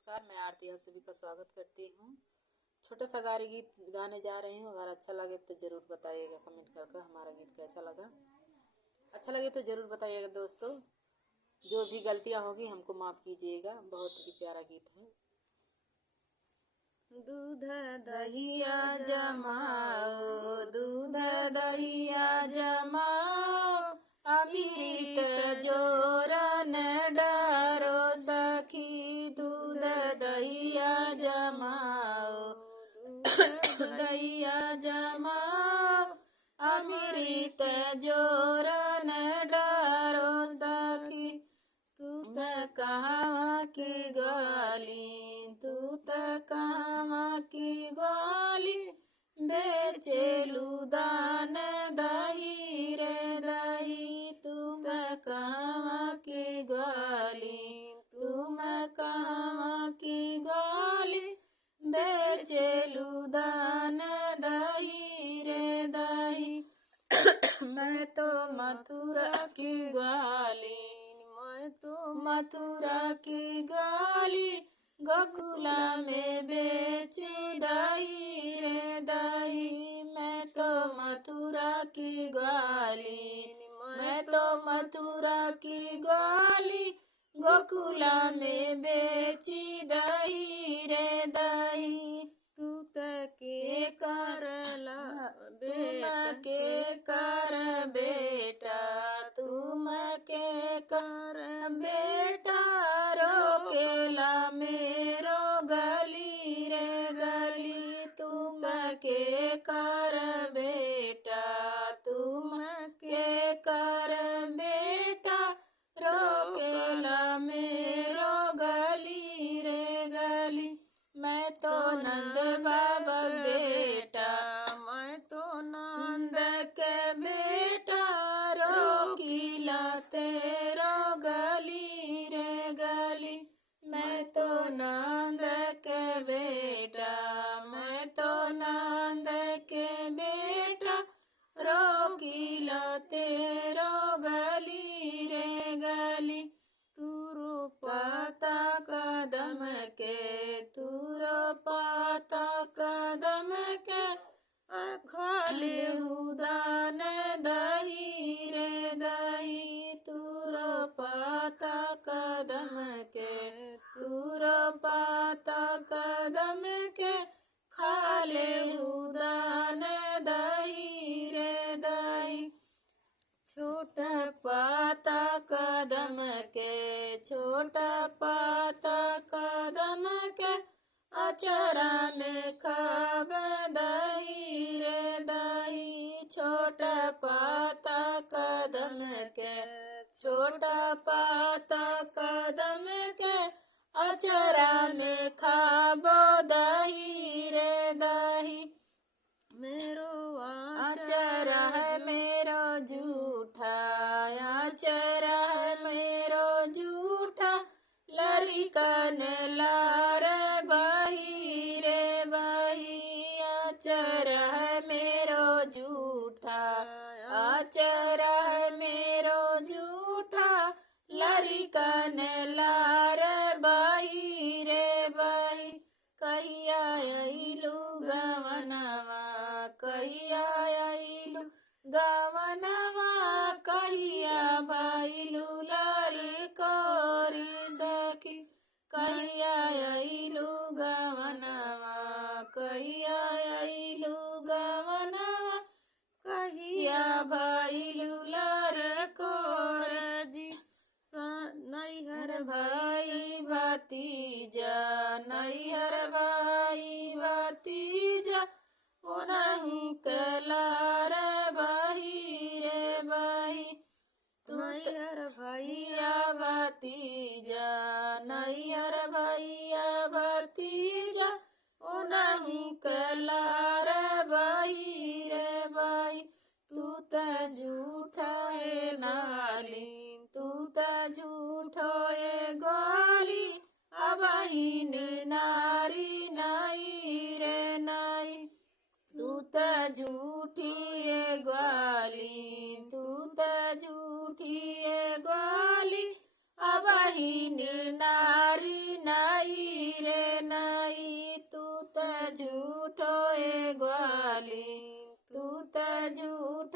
नमस्कार, मैं आरती आप सभी का स्वागत करती हूँ। छोटा सा गारी गीत गाने जा रही हूँ। अगर अच्छा लगे तो ज़रूर बताइएगा कमेंट कर हमारा गीत कैसा लगा। अच्छा लगे तो ज़रूर बताइएगा दोस्तों। जो भी गलतियाँ होगी हमको माफ़ कीजिएगा। बहुत ही प्यारा गीत है। दूध दहिया जमाओ, दूध दहिया जमाओ, अमृत जोरन डरो सखी। दूध दहिया जमाओ, दहिया जमाओ, अमृत जोरन डरो सखी। तू त कहाँ की गाली, तू त कहाँ की गाली, बेचेलू दान दही रे दही। तुम कहाँ की गाली, तुम कहाँ की गाली, बेचेलू दान दही रे दही। मैं तो मथुरा की गाली, मैं तो मथुरा की गाली, गोकुला में बेची दही रे दही। मैं तो मथुरा की गाली, मैं तो मथुरा की गाली, गोकुला में बेची दही रे दही। तू के करला बेटा, के कर बेटा, तुम के कर बेटा, रोकेला मेरो गली रे गली। तुम के कर बेटा, तुम के कर बेटा, रोकेला मेरो गली रे गली। मैं तो नंद बाबा बेटा, मैं तो नंद के बेटा, रोकीला तेरो गली रे गली। मैं तो नंद के बेटा, मैं तो नंद के बेटा, रोकीला तेरो गली रे गली। तूरो पाता कदम के, तूरो पाता कदम के, खाले उदान दही रे दही। तूरो पाता कदम के, तूरो पाता कदम के, खाले उदान दही रे दही। छोटा पाता कदम के, छोटा पाता कदम के, अचरा में खाब दही रे दही। छोटा पाता कदम के, छोटा पाता कदम के, अचरा में खाबो दही रे दही। मेरो आचरा है मेरो झूठा, आचरा है मेरो झूठा, लरिकन लार बही रे बही। आचरा है मेरो झूठा, आचरा है मेरो झूठा, लरिकन लार बही रे बही। कहिया अइलू गवनवा, कहिया अइलू गवनवा, कहिया भइलू लरिकोरी सखी। कहिया अइलू गवनवा, कहिया अइलू गवनवा, कहिया भइलू लरिकोर जी। नैहर भाई भतीजा, नैहर भाई भतीजा, उनही कलार बही रे बही। नैहर भैया भतीजा, नैहर भैया भतीजा, उनही कलार बही रे बही। तू त झूठा है नाली, तू त झूठो है गाली, अबहिन नारी नाई रे नाई। तू त झूठी है गाली, तू त झूठी है गाली, अबहिन नारी नाई झूठो ए ग्वाली, तू त झूठो